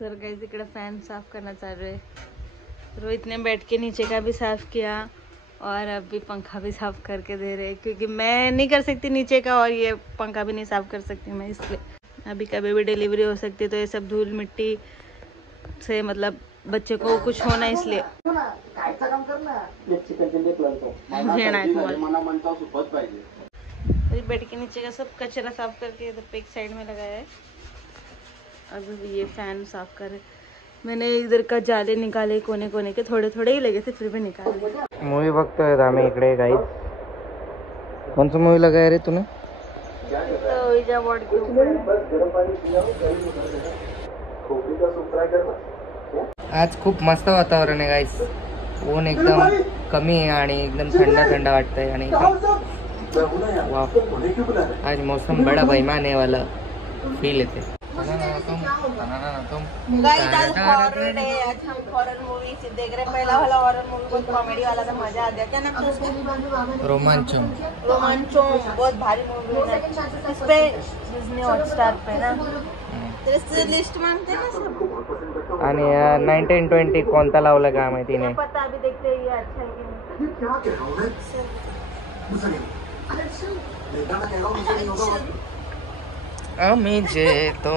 तो गाइस इकडे फैन साफ करना चालू है। रोहित ने बैठ के नीचे का भी साफ किया और अभी पंखा भी साफ करके दे रहे, क्योंकि मैं नहीं कर सकती नीचे का और ये पंखा भी नहीं साफ कर सकती मैं, इसलिए अभी कभी भी डिलीवरी हो सकती है, तो ये सब धूल मिट्टी से मतलब बच्चे को कुछ होना, इसलिए बैठ के नीचे का सब कचरा साफ करके इधर पे एक साइड में लगाया है। अब ये फैन साफ करे, मैंने इधर का जाले निकाले कोने कोने के, थोड़े थोड़े ही लगे थे फिर भी निकाले। मूवी बघतोय आम्ही इकडे गाईस। कोणता मूवी लगाया रे तूने? आज खूप मस्त वातावरण आहे गाईस, ऊन एकदम कमी आहे आणि एकदम थंड थंड वाटतंय आणि आज मौसम बड़ा बेईमान वाला फील येते। पहला वाला हॉरर मूवी बहुत कॉमेडी वाला था, मजा आ गया। क्या नाम था उसका? रोमांचम। बहुत भारी मूवी है इस पे डिज्नी हॉटस्टार पे ना, तेरे लिस्ट मांगते ना सब। आणि 1920 कोणता लावला काय माहिती नाही, पता अभी देखते हैं ये अच्छा है कि नहीं। आम्ही जे तो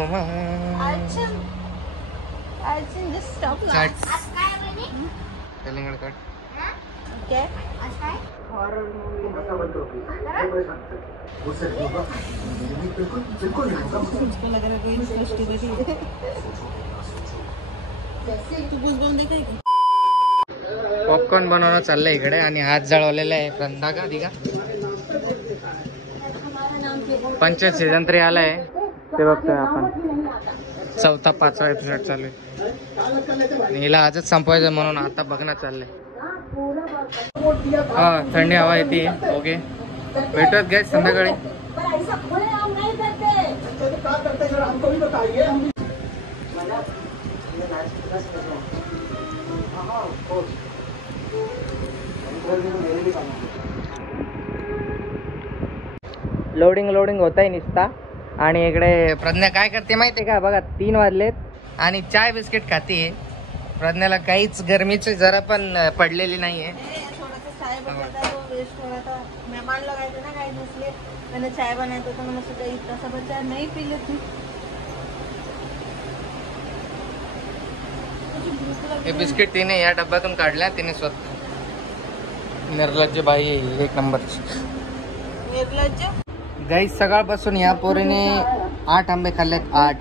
तेलंगण कट क्या हॉरर मूवी मुझको लग रहा है कोई इंटरेस्टिंग है। तू बुजबम देखा है? पॉपकॉर्न बनवणं चाललंय इकडे आणि हात जळवलेला आहे रंधा का दिगा। पंचायत सीझन 3 आलाय ते बघतोय आपण, 4था 5वा एपिसोड चालू आहे। हिला आजच संपवायचं म्हणून आता बघणं चाललंय। हा थंडी हवा येते। ओके भेटूयात गाईस संध्याकाळी। लोडिंग होत आहे निसता आणि इकडे प्रज्ञा काय करते माहितीये का? बघा 3 वाजलेत आणि चाय बिस्किट खाते। प्रज्ञाला काहीच गरमीची जरा पण पडलेली नाहीये। मेहमान लोग आए थे ना गाइस, इसलिए मैंने चाय बनाया तो मैंने सोचा इतना सा बचा नहीं पी लेती। हे बिस्किट तिने या डब्यातून काढल्या तिने स्वतः। निर्लज्ज बाई एक नंबरची निर्लज्ज। गाईस सकाळपासून या पोरीने 8 आंबे खाल्लेत 8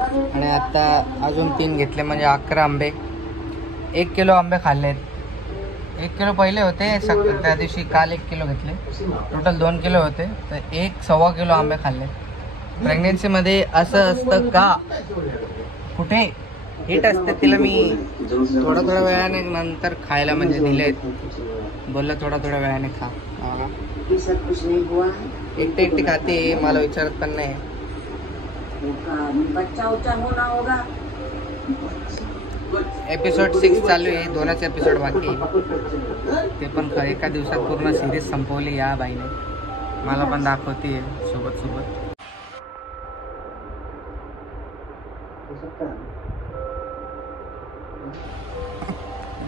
आणि आता अजून 3 घेतले म्हणजे 11 आंबे। 1 किलो आंबे खाल्लेत। 1 किलो पहिले होते त्या दिवशी, काल 1 किलो घेतले, टोटल 2 किलो होते, तर 1.25 किलो आंबे खाल्ले। प्रेग्नेन्सी मध्ये असं असतं का? कुठे हिट असते तिला मी थोड्या वेळाने नंतर खायला म्हणजे दिले, बोलला थोड्या वेळाने खा। एकटी खाते, मला विचारत पण नाही। एपिसोड 6 चालू आहे, 2च एपिसोड बाकी, ते पण एका दिवसात पूर्ण सिरीज संपवली या बाईने। मला पण दाखवते सोबत सोबत।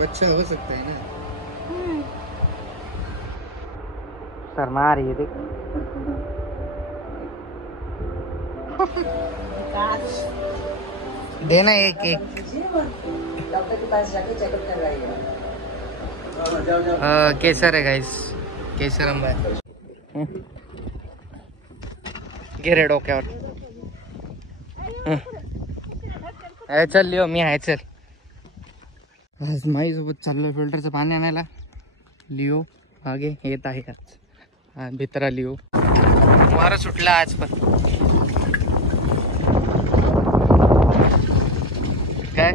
बच्चा हो सकता है ना? शर्मा आ रही है देख। देना एक डॉक्टर के पास जाके चेकअप करवाइए। केसर है गाइस, केसर आंबा है। गिरे डोक्यावर। चल लिओ मी आहे चल। आज माई सोबत चाललोय फिल्टरचं पाणी आणायला। लिओ आगे येत आहे आज भित्रा लिओ। वारं सुटला आज पण काय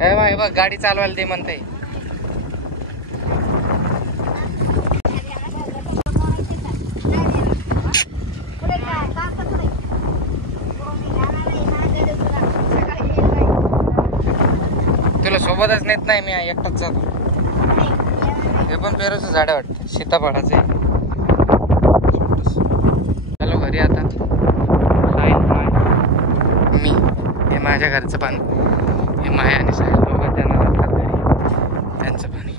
ए बघ गाडी चालवायला दे म्हणते। तुला सोबतच नेत नाही मी, एकटाच जातो। हे पण पेरूचं झाड वाटतं, सीताफळाचे। चलो घरी आता। मी हे माझ्या घरचं पाणी, हे माया आणि साहेब दोघं त्यांना लागतात घरी, त्यांचं पाणी.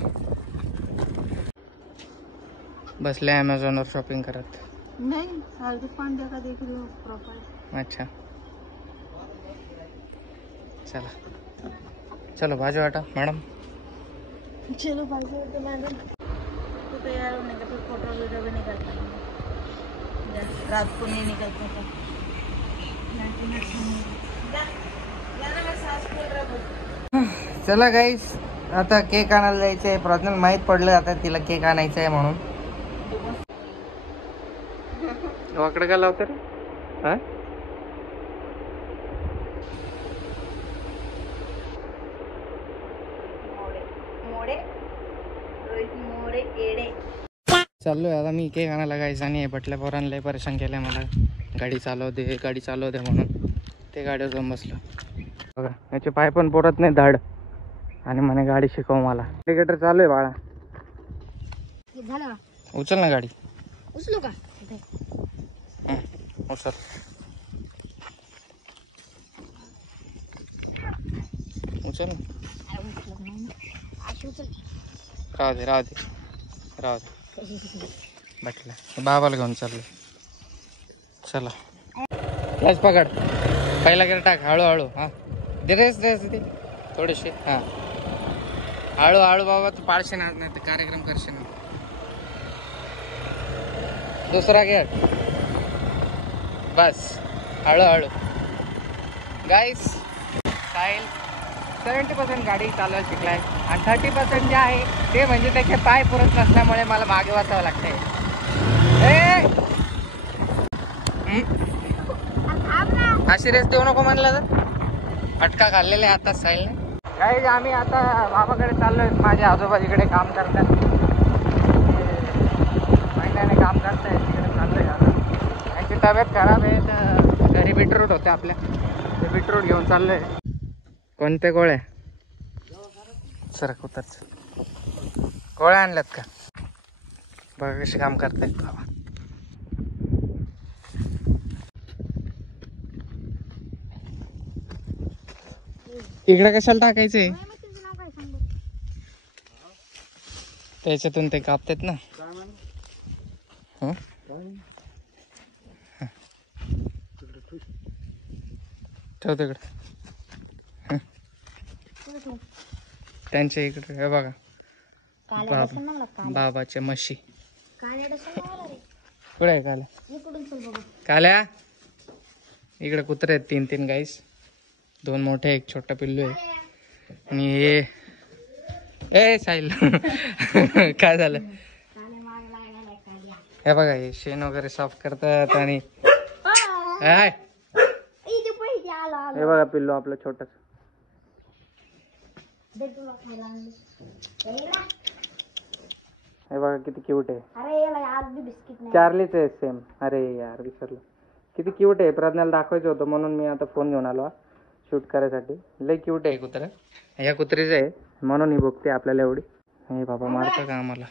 बसले ॲमेझॉनवर शॉपिंग करत. नहीं, हार्दिक पांड्या का देख रही हूँ प्रोफाइल. अच्छा चला चलो बाजू हटा मैडम. चलो बाजू तो मैडम. तो तैयार होने का फिर फोटो वीडियो भी निकल पाएंगे. रात को नहीं निकल पाता. चला गाईस, आता केक आणायला जायचं आहे. प्रज्ञाला माहीत पडलं आता तिला केक आणायचा आहे म्हणून. वाकडं का लावतं रे? हा चाललोय आता मी केक आणायला गाईस. आणि बटल्या पोरांना लय परेशान केलंय मला, गाडी चालव दे म्हणून. ते गाडीवर जाऊन बसलो. बघा याचे पाय पण पोरत नाही धाड, आणि म्हणे गाडी शिकव मला. इंडिकेटर चालू आहे बाळा. उचल ना गाडी. उचलू का? उचल. उचल ना. राहू दे बटला. बाबाला घेऊन चाललो. चला क्लच पकड, पहिला गेअर टाक. हळूहळू. हा दे ते थोडीशी. हा हळूहळू बाबा, तू पाडशील आज, नाही तर कार्यक्रम करशील. दुसरा गेअर. बस हळूहळू. गाईस साहिल 70% गाडी चालवायला शिकलाय, आणि 30% जे आहे ते म्हणजे त्याचे पाय पुरत नसल्यामुळे मला मागे वाचावं लागतंय. अशी रेस देऊ नको म्हणलं तर. फटका खाल्लेला आहे आता साहिलने. काही आम्ही आता बाबाकडे चाललोय. माझ्या आजोबाजीकडे काम करतात, महिन्याने काम करताय, तिकडे चाललोय. आता त्यांची तब्येत खराब आहे तर घरी बीटरूट होते आपल्या, ते बीटरूट घेऊन चाललोय. कोणते गोळे? सरक उतरच. गोळ्या आणल्यात का? बघा कसे काम करतायत बाबा. इकडे कशाला टाकायचे? त्याच्यातून ते कापतात ना. ठेव तिकडे. त्यांच्या इकडे हे बघा, बाबाच्या म्हशी. कुठे आहे काल्या? इकडे कुत्रे आहेत 3 गाईस. 2 मोठे, 1 छोटा पिल्लू आहे. आणि हे साहिल काय झालं? हे बघा, हे शेण वगैरे साफ करतात. आणि हे बघा पिल्लू आपलं छोटस. हे बघा किती क्यूट आहे. चार्लीच आहे सेम. अरे यार विसरलो. किती क्यूट आहे. प्रज्ञाला दाखवायचं होतं म्हणून मी आता फोन घेऊन आलो शूट करायसाठी. लय क्यूट आहे कुत्रा. ह्या कुत्रीच आहे म्हणून ही बघते आपल्याला एवढी. हे बाबा मारतं का आम्हाला?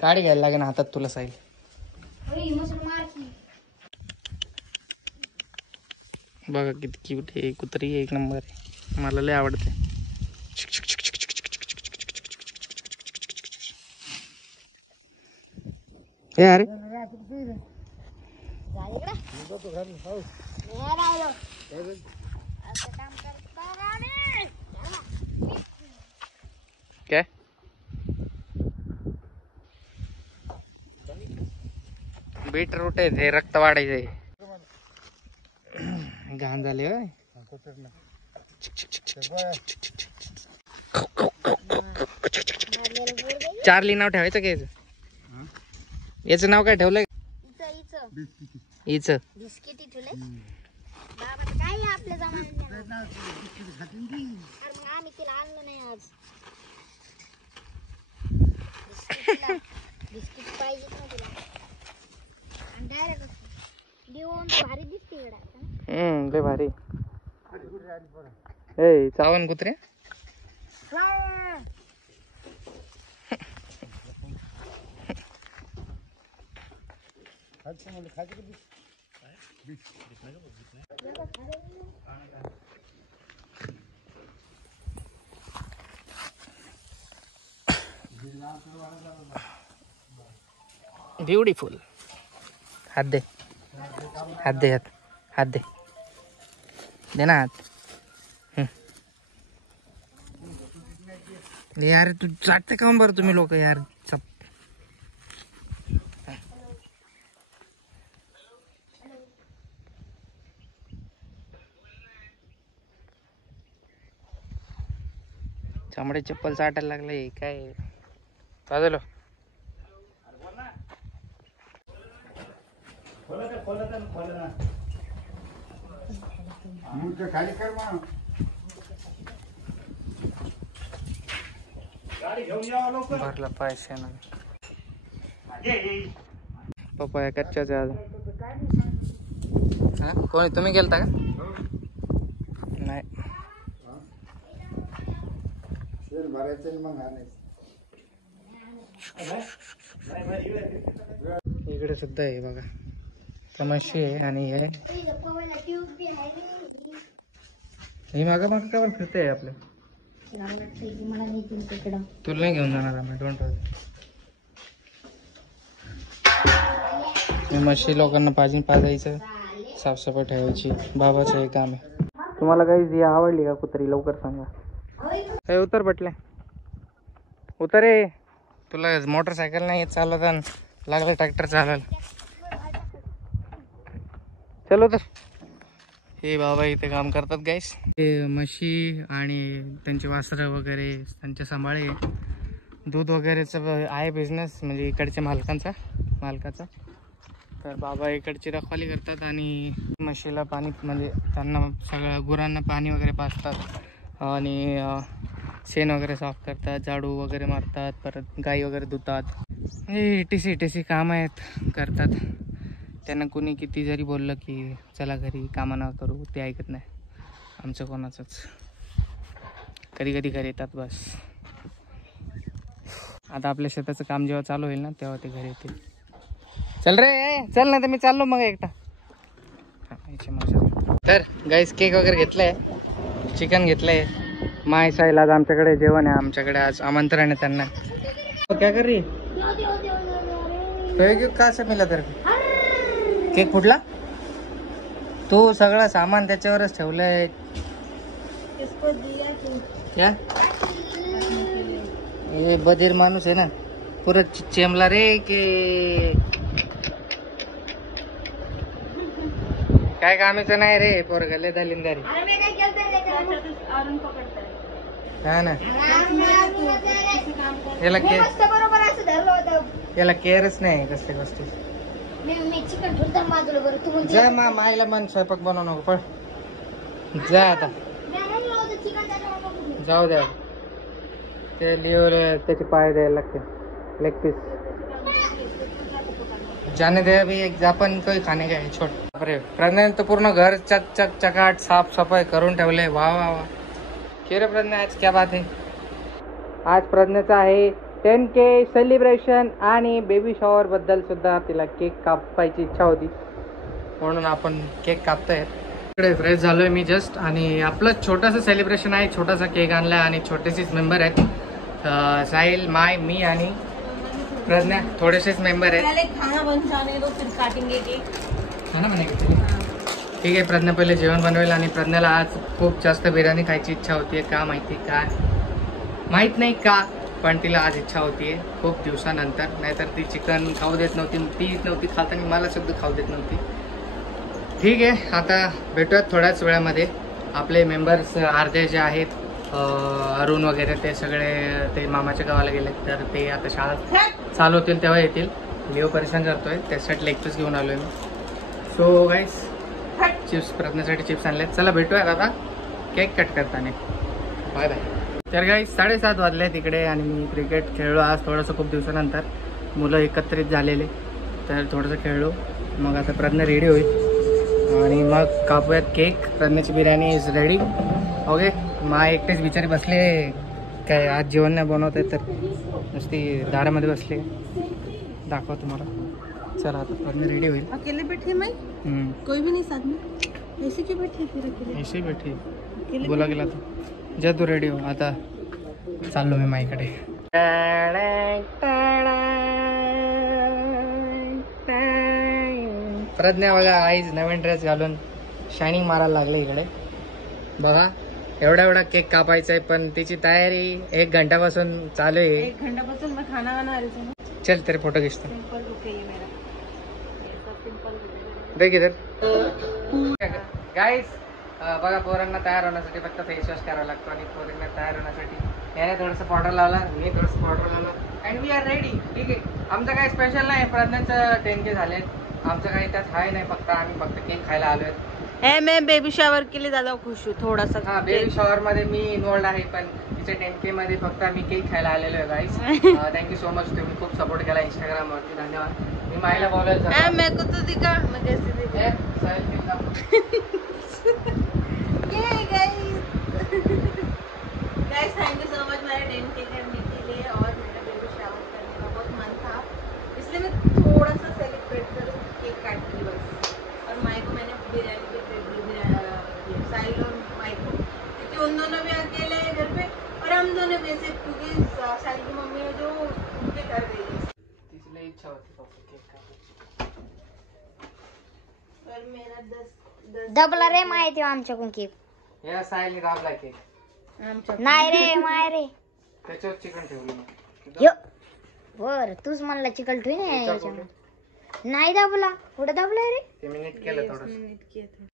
काढी घ्यायला लागेल हातात तुला साहिल. बघा किती क्यूट आहे कुत्री. 1 नंबर आहे. मला लय आवडते. हे अरे काय बीटरूट आहे ते, रक्त वाढायचंय. घाण झाले होय. चार्ली नाव ठेवायचं का याचं? याचं नाव काय ठेवलंय? हिचं बिस्किटी ठेवले बाबा. काय आपल्या जमान्यात आम्ही तिला आणलं नाही आज. बिस्किट पाहिजे ना तिला. डायरेक्ट देऊन भारी दिसते इकडे. लय भारी. ए चावण कुत्रे. ब्यूटीफुल. हात दे, हात दे, हात दे, दे ना हात. यार तू चाटते काऊन बरं तुम्ही लोक यार. चामडे चप्पल चाटायला लागले काय बाजूला. भरला पैसे ना पप्पा कच्च्याच आज. कोणी तुम्ही गेलता का? नाही. इकडे सुद्धा आहे बघा तमाशे आहे. आणि हे मागा मागा का पण फिरते आपल्या. तुला नाही घेऊन जाणार आम्ही. डोंट वरी. मशी लोकांना पाजायचं, साफसफाई ठेवायची, बाबाचं हे काम आहे. तुम्हाला काही आवडली का कुत्री लवकर सांगा. हे उतर पटले, उतर रे. तुला मोटरसायकल नाही चालवता लागलं ट्रॅक्टर चालायला. चलो तर. हे बाबा इथे काम करतात गाईस. ते म्हशी आणि त्यांचे वासरं वगैरे त्यांचे सांभाळे, दूध वगैरेचं आहे बिझनेस म्हणजे इकडच्या मालकाचा. तर बाबा इकडची रखवाली करतात आणि म्हशीला पाणी म्हणजे त्यांना सगळ्या गुरांना पाणी वगैरे पाजतात आणि शेण वगैरे साफ करतात, झाडू वगैरे मारतात, परत गाई वगैरे धुतात. म्हणजे ETC काम आहेत करतात. त्यांना कुणी किती जरी बोललं की चला घरी कामं न करू ते ऐकत नाही आमचं कोणाचंच. कधी कधी घरी येतात बस. आता आपल्या शेताचं काम जेव्हा चालू होईल ना तेव्हा ते घरी येतील. चल रे चल, नाही तर मी चाललो मग एकटा. तर गाईस केक वगैरे घेतलंय, चिकन घेतलंय. माय साईल आज आमच्याकडे जेवण आहे. आमच्याकडे आज आमंत्रण आहे त्यांना. क्या कर रही तो का असं मिला तर केक फुटला. तू सगळं सामान त्याच्यावरच ठेवलंय. क्या ये बधीर माणूस आहे ना पुरं चेमला रे की काय कामाचं नाही रे पोरगले दलिंदारी. हा ना याला केअरच नाही कसल्या गोष्टी. जा माईला मन स्वयंपाक बनवू नको पळ. जा आता जाऊ द्या. ते लिव्हर त्याचे पाय द्यायला लागते लेग पीस. जाने दे अभी एक जापान कोई खाने का है छोट. अरे प्रज्ञा तो पूर्ण घर चकाट साफ सफाई करून ठेवले. वा वा वा. के रे प्रज्ञा आज क्या बात है. आज प्रज्ञाचा आहे 10K सेलिब्रेशन आणि बेबी शॉवर बद्दल सुद्धा तिला केक कापायची इच्छा होती म्हणून आपण केक कापतोय. इकडे फ्रेश झालोय मी जस्ट आणि आपलं छोटंसं सेलिब्रेशन आहे. छोटासा केक आणलाय आणि छोटेसेच मेंबर आहेत. साहिल, माय, मी आणि प्रज्ञा थोडेसेच मेंबर आहेत. ठीक आहे. प्रज्ञा पहिले जेवण बनवेल आणि प्रज्ञाला आज खूप जास्त बिर्याणी खायची इच्छा होतीये. का माहिती काय माहित नाही का पण तिला आज इच्छा होतीये खूप दिवसानंतर. नाहीतर ती चिकन खाऊ देत नव्हती. ती नव्हती खात आणि मला सुद्धा खाऊ देत नव्हती. ठीक आहे आता भेटूयात थोड्याच वेळामध्ये. आपले मेंबर्स अर्धे जे आहेत अरुण वगैरे ते सगळे ते मामाच्या गावाला गेले तर ते आता शाळा चालू होतील तेव्हा येतील. लिओ परेशान करतोय त्यासाठी लेग पीस घेऊन आलोय मी. सो गाईस चिप्स प्रज्ञासाठी चिप्स आणलेत. चला भेटूयात आता केक कट करताना. Bye bye. तर गाईस 7:30 वाजले तिकडे आणि मी क्रिकेट खेळलो आज थोडंसं खूप दिवसानंतर. मुलं एकत्रित झालेले तर थोडंसं खेळलो. मग आता प्रज्ञा रेडी होईल आणि मग कापूयात केक. प्रज्ञाची बिर्याणी इज रेडी. ओके. मा एकटेच बिचारी बसले काय आज जेवण नाही बनवत आहे तर नुसती दारामध्ये बसले. दाखवा तुम्हाला चला आता प्रज्ञा रेडी होईल. अकेले बैठी मैं, कोई भी नहीं साथ में, ऐसे क्यों बैठी फिर अकेले? ऐसे बैठी बोला गेला तर जा तू रेडी हो. आता चाललो मी माईकडे. प्रज्ञा बघा आईज नवीन ड्रेस घालून शायनिंग मारायला लागले इकडे. बघा एवढा केक कापायचा आहे पण तिची तयारी 1 घंट्यापासून चालू आहे. 1 घंटापासून मैं खाना बना रही थी. चल तेरे फोटो खींचतो. सिंपल लुक है ये मेरा, ये सब सिंपल लुक है. देख इधर गाइस. बघा पोरांना तयार होण्यासाठी फक्त फेस वॉश करावा लागतो आणि पोरींना तयार होण्यासाठी याने थोडंसं पावडर लावला, मी थोडंसं पावडर लावलं अँड वी आर रेडी. ठीक आहे. आमचं काही स्पेशल नाही. प्रज्ञाचं 10K झाले. आमचं काही त्यात हाय नाही. आम्ही फक्त केक खायला आलोय. मैं बेबी शावर के लिए ज्यादा खुश हूँ थोड़ा सा. हा बेबी शॉवर मध्ये मी इन्वॉल्ड आहे पण तिच्या 10K मध्ये फक्त आम्ही केक खायला आलेलो आहे गाईस. Thank you so much. तुम्ही खूप सपोर्ट केला इंस्टाग्राम वरती. धन्यवाद. मी मायला बोलायचं मैं को तो दिखा, मैं कैसे दिखा. Guys thank you so much मेरा 10K करने के लिए और मेरा बेबी शावर करने का बहुत मन था इसलिए मैं थोड़ा सा सेलिब्रेट करूँ केक काट के बस. और माई को मैंने बिरयानी के साहिल और माई को, क्योंकि उन दोनों भी अकेले हैं घर पे और हम दोनों भी ऐसे, क्योंकि साहिल की मम्मी है जो उनके घर गई है. तिची इच्छा होती फक्त केक कापायची. और मेरा 10 दबला रे माहिती आमच्याकडून केक. या सायली दाबला केक. नाही रे माय रे. त्याच्यावर चिकन ठेवलं. यो बर तूच म्हणला चिकन ठेवी नाही याच्यामध्ये. नाही दाबला. कुठे दाबला रे? ते मी नीट केलं थोडं. नीट किया था.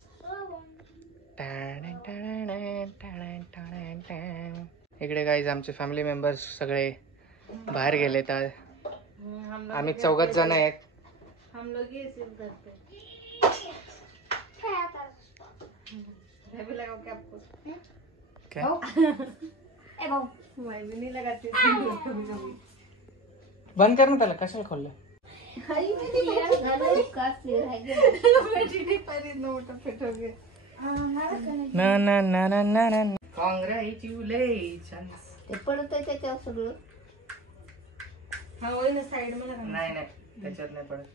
इकडे गाईज आमचे फॅमिली मेंबर्स सगळे बाहेर गेलेत. आज आम्ही 4 जण आहेत. हम लोग ही सिर्फ घर पे. मैं भी लगाऊं क्या आपको? क्या? ए भाऊ मैं भी नहीं लगाती कभी. बंद कर ना त्याला. कशाला खोललं? ना ना ना ना ना ना. कॉंग्रॅच्युलेशन्स. ते पडत आहे त्याच्यावर सगळं. हाँ वही ना साइड में लगा. नाही त्याच्यात नाही पडत.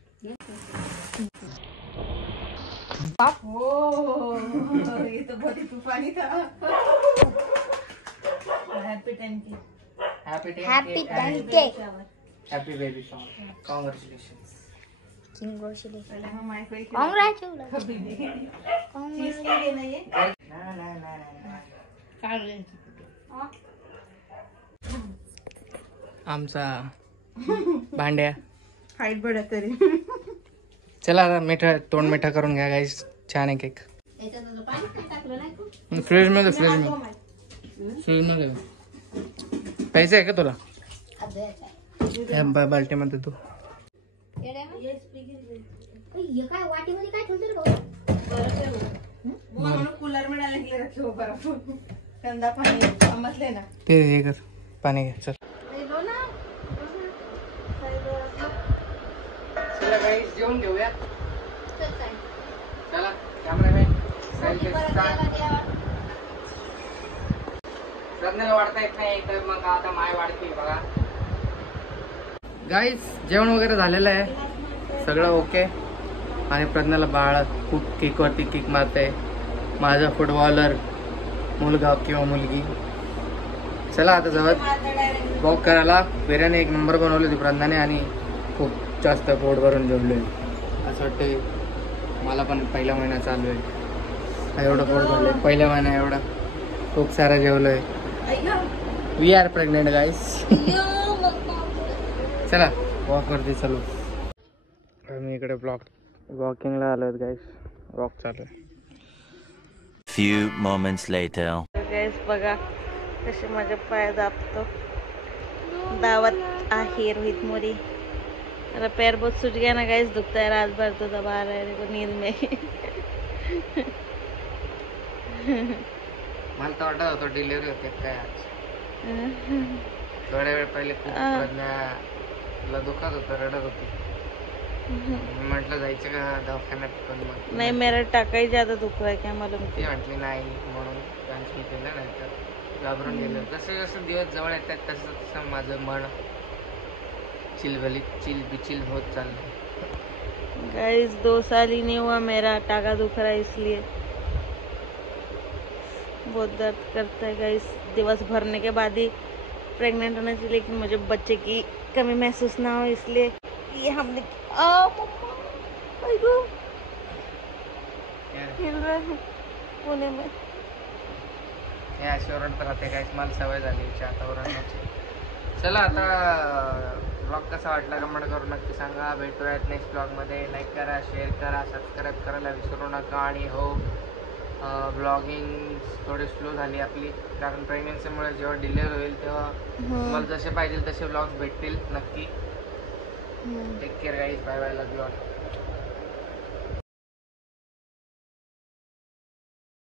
ओ ये तो बहुत ही तूफानी था. Happy 10K. Happy happy ten 10K. Happy baby shower. Congratulations. पहले हम माई को कॉंग्रॅच्युलेशन. कभी नहीं चीज के लिए नहीं है. ना ना ना आमचा भांड्या. हाइट बढ़ा तरी. चला आता मिठा तोंड मिठा करून घ्या गाईस. छान आहे केक. फ्रीज मध्ये पैसे आहे का तुला? बाल्टीमध्ये तू काय वाटीमध्ये काय ठेवते रे भाऊ? वो हम लोग कूलर में डालने के लिए रखे हो बर्फ. ठंडा पानी मत लेना. ते हे कर पाणी घ्या. चल लो ना. चला गाईस जेवून घेऊया. चला कॅमेरामॅन प्रज्ञाला वाढता येत नाही तर मग आता माय वाढते बघा. गाईस जेवण वगैरे झालेलं आहे. सगळं ओके. आणि प्रज्ञाला बाळ खूप केकवरती केक मारते. माझा फुटबॉलर मुलगा किंवा मुलगी. चला आता जवळ वॉक करायला. बिर्याणी 1 नंबर बनवली होती प्रज्ञाने आणि खूप जास्त पोट भरून जेवलोय. असं वाटतंय मला पण पहिला महिना चालू आहे. एवढं पोट भरलंय पहिल्या महिना एवढा खूप सारा जेवलोय. वी आर प्रेग्नेंट गाईस. चला वॉक वरती चालू. मी इकडे वॉकिंगला आलोय गाईस. वॉक चालू आहे. Few moments later. गैस बघा कसे माझे पाय दाबतो. दावत आहे रोहित मोरी. मेरा पैर बहुत सूज गया ना गाइस. दुखता है रात भर तो दबा रहा है देखो नींद में. मला तर वाटत होतं डिलिव्हरी होते काय आज. थोड्या वेळ पहिले खूप प्रज्ञाला दुखत होतं. रडत होती. म्हटलं जायचं का दवाखान्यात पण मग नहीं मेरा टाका ही ज्यादा दुख रहा है क्या मालूम. ती म्हटली नाही म्हणून कॅन्सल केलं. नंतर घाबरून गेलं. जसं जसं दिवस जवळ येतात तसं तसं माझं मन चिलबिचिल होत चाललं. गाइस 2 साल ही नहीं हुआ, मेरा टाका दुख रहा है इसलिए बहुत दर्द करता है गाइस। दिवस भरने के बाद ही प्रेग्नेंट होना चाहिए, लेकिन मुझे बच्चे की कमी महसूस ना हो इसलिए ये हमने हिल रहा है पुणे में। हे अशी ओरडत राहते काय, मला सवय झाली हिची आता ओरडण्याची. चला आता ब्लॉग कसा वाटला कमेंट करून नक्की सांगा. भेटूयात नेक्स्ट ब्लॉगमध्ये. लाईक करा, शेअर करा, सबस्क्राईब करायला विसरू नका. आणि हो, ब्लॉगिंग थोडी स्लो झाली आपली, कारण प्रेग्नन्सीमुळे जेव्हा डिलिव्हरी होईल तेव्हा तुम्हाला जसे पाहिजे तसे ब्लॉग्स भेटतील नक्की. Take care guys, bye bye, love you all.